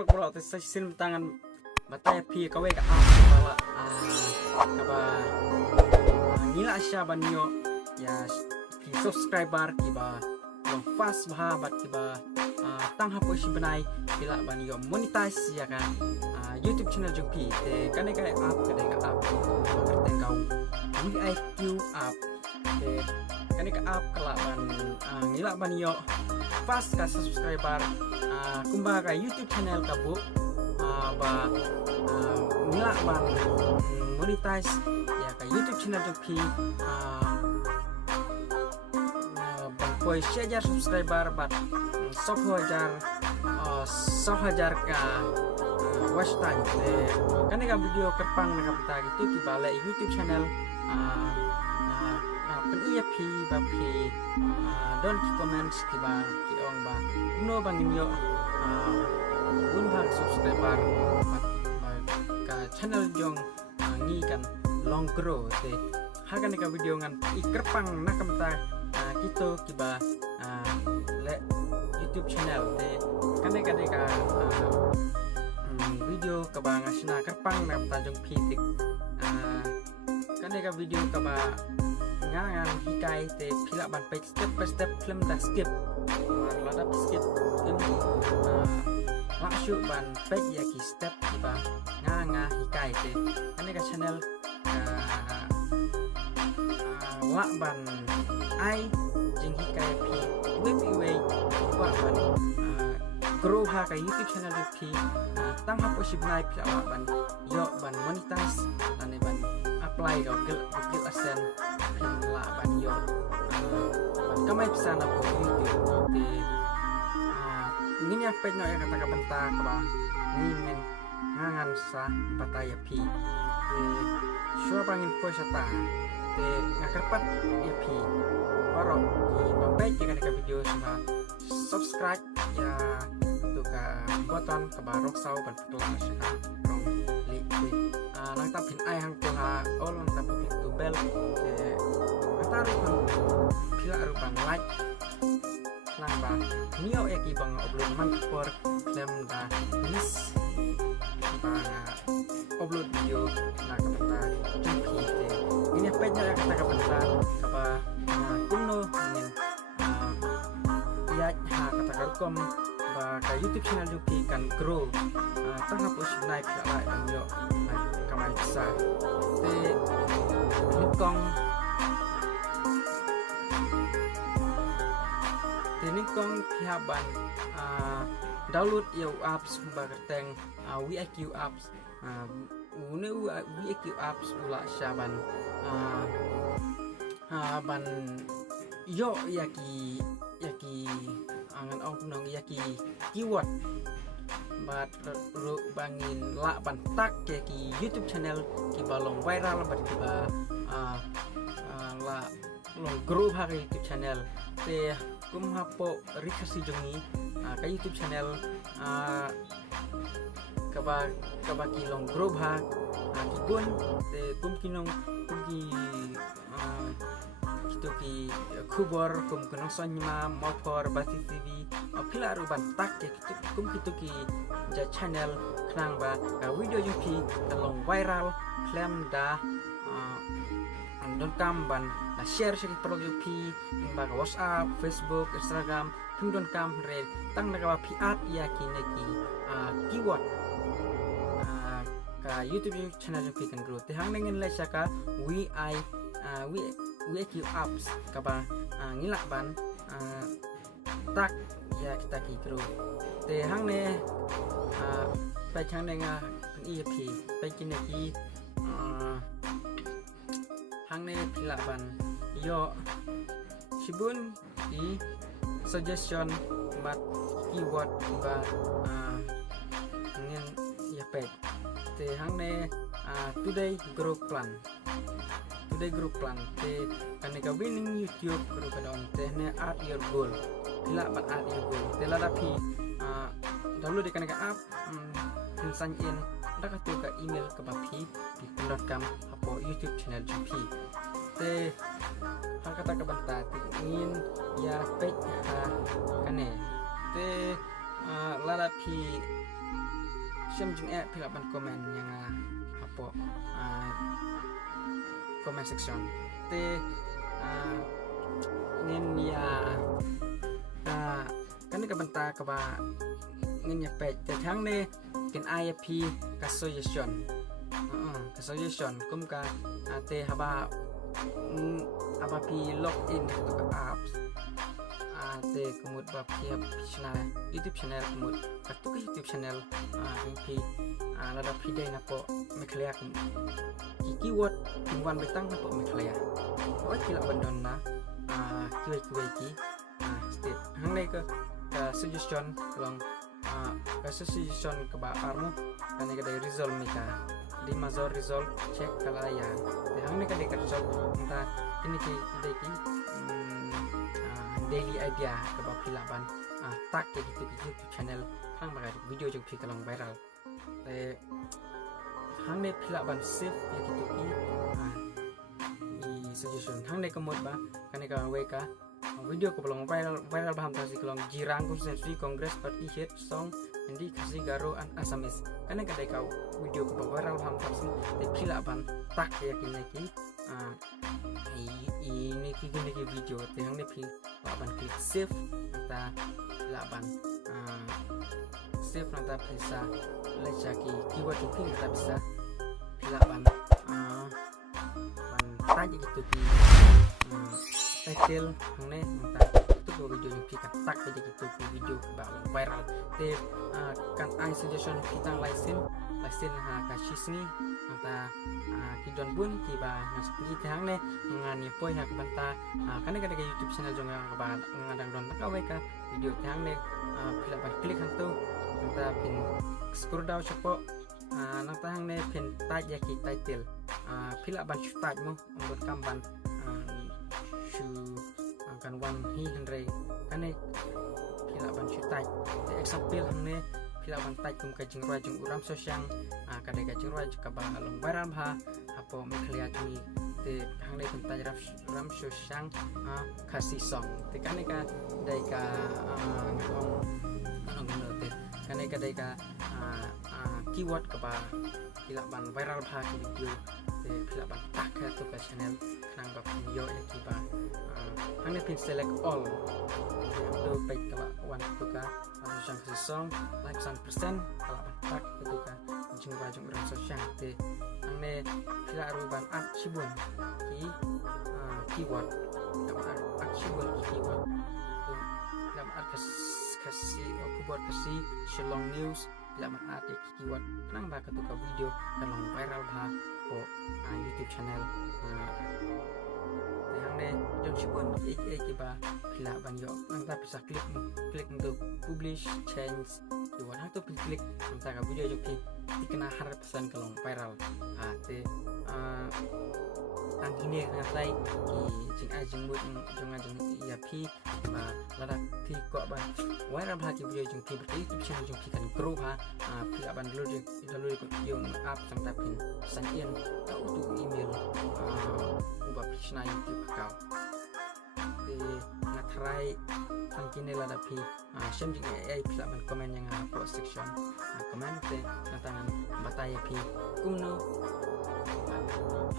rok bro te sim tangan bataya pi kawe ka bawa kaba ngila asya banyo ya ki subscriber kiba long fast bat kiba tang hapo si benai bila banyo monetize ya kan YouTube channel jumpi te kane kane up kane ka up tengkau VIQ up te kane ka up kala ban ngila banyo fast ka subscriber kumbaga YouTube channel ka bu ba ngila ban monetize ya ka YouTube channel jumpi ban koi share subscriber bat 10,000 ka watch time kan ka video kerpang na kapta gitu kibala YouTube channel pen EFP bapi don ki comments kiba ki ong ba no bangin yo un bang subscriber ka channel jong ngi kan long grow te hagan ka video ngan i kerpang na kapta kito kiba le YouTube channel te kan ka video kaba ngasina kerpang na tanjung pitik kan ka video kaba ngangan hikai te pila ban page step by step film da skip lada skip tim langsung ban page ya ki step kiba nganga hikai te kan ka channel la ban ai jing hikai pi way wa ban grow ha ka YouTube channel pi tang hapo si benai pila ban yo ban monetize ane ban apply ka gil asen la ban yo ban kamay pisana po YouTube di ngini apa no ya kata benta ka ngin ngangan sa pataya pi di sure bangin po sa ta di ngakarpat ya pi paro di babay ka video sama subscribe ya ka button ka barok saw ban putla saka rong li nang tapin ay hang tuha all nang tapin to bell ataru kan pila rupan like nang ba niyo eki bang upload man for klem da miss bang upload video na kapata jumpi te ini page ya kata kapata kapa kuno ngin ya ha kata karukom ka YouTube channel Juki kan grow tang hapus naik la yo kamay sa te nikong pihaban download yo apps bagateng VIQ apps une VIQ apps ula syaban ban yo yaki angan ong nong yaki keyword bat ru bangin la ban tak ki YouTube channel ki balong viral bat ki ba la long grow ha YouTube channel te kum hapo rikasi jongi ka YouTube channel kaba ki long grow ha ki gun te kum kinong kum ki ki kubor kum kunong sonyma motor bati TV pila ruban tak ke kitu ki ja channel knang ba video jumpi kalong viral klem da don kam ban share share pro jumpi ba WhatsApp Facebook Instagram don kam re tang naga pi at ya ki neki keyword ka YouTube channel jumpi kan grow te hang nengen le saka VIQ apps kaba ngilak ban tak ya kita ki grow te hang ne pai chang ne nga EFP pai kin ki hang ne pila ban yo sibun i suggestion bat keyword ba ngin ya pai te hang ne today grow plan te kaneka winning YouTube kru kadon te ne art your goal pila bat art your goal te la dapi download de kaneka app sign in dak tu ka email ke bapi pi.com apo YouTube channel JP te hang kata ka banta ingin ya page kane te la dapi xem chúng em pila ban comment yang apa comment section te nên ya kan ka banta ka ba ngin ya pe te thang ne kin IFP ka suggestion kum ka te haba pi login to ka apps te kumut ba pi channel YouTube channel kumut ka tu YouTube channel pi lada pi dai na po me clear kum keyword wan betang na po me clear oi kila bandon na kiwe ki state hang nei ka suggestion long suggestion ke ba armu kan ka dai result mika di mazor result check kala ya hang nei ka dai ka result entah ini ki dai ki daily idea ke ba pilaban tak ke gitu YouTube channel hang ba video jog pi kalong viral te hang nei pilaban save ya gitu ki suggestion hang nei kemut ba kan ka weka video ko belum viral baham tasi kelong jirang konsensi kongres parti hit song indi kasih garo an asamis kan ka kau video ko viral baham tasi de pilaban tak ya kinaki ini gini video te hang nei pilaban klik save nata pilaban save nata bisa lechaki keyword itu kita bisa pilaban tanya gitu pi title hang nta itu video yang kita tak jadi gitu video viral te kan ai suggestion kita license kasih sini nta kidon bun kiba masuk kita hang ne ngani poi hak banta kan ada YouTube channel jonga ba ngadang don ka weka video hang ne pila ba klik hang tu nta pin scroll down cepo nang hang ne pin tag ya ki title pila ban tag mo untuk kamban kan wan hi henry kan pila ban tag te example hang ne pila ban tag kum ka jing uram sosyang kadai ka jing ka ba along baram ha apo mi kliat ni te hang ne pin tag ram sosyang kasih song te kan ka dai ka anong te kan ka dai ka keyword ka ba pila ban viral ha ki video te pila ban tak ka tu ka channel nang ba video ya ki ba hang ne pin select all tu baik ka ba wan tu ka sang song like 100% kalau tak tu ka jing orang sosial te hang ne pila ruban at sibun ki keyword ka sibun keyword tu lam at kasih aku buat kasih shalong news laman ate keyword nang ba ka tuka video kalong viral ba po YouTube channel hang ne jom sipun ba pila ban yo nang ta bisa klik untuk publish change keyword hang tu klik nang ta ka video jo ki dikena 100% kalong viral te ang hini ngasai ki jing mut jong ya pi ba lada pi ko ba viral ba ki video jing ki berarti YouTube channel jong ki kan grow ha pi aban dulu ko yung app sang tapin san ien ta untuk email ubah pisna YouTube account te na try sang kini lada pi shem jing ai pi aban comment yang post section comment te tangan bataya pi kumno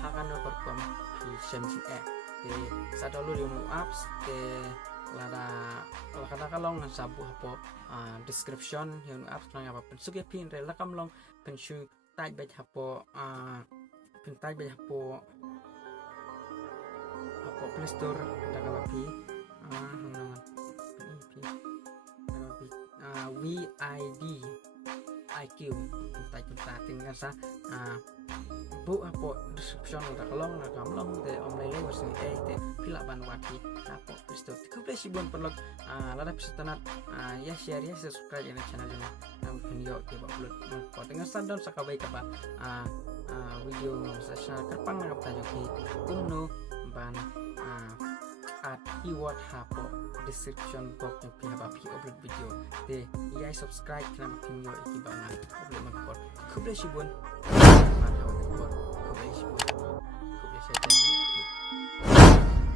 hakan no perkom di shem jing te sa dulu yung apps te lada kalong sabu hapo description yung apps nang apa pensugi pin relakam long pensu tag bet hapo pentai bet hapo Play Store daga bapi naman VID IQ pentai tinggal sa bu hapo description udah kalong nakamlong te online was ni te pila ban wati hapo Play Store kuple sibon perlog lada bisa tanat ya share ya subscribe ya channel ini nang video ke upload ko tengah sundown sa kabay ka ba video sa channel kerpang na kapta joki kumno ban at keyword hapo description box yang pihak bapi upload video te ya subscribe kana video iki ba na upload magport kuple sibon kuble sibon kuble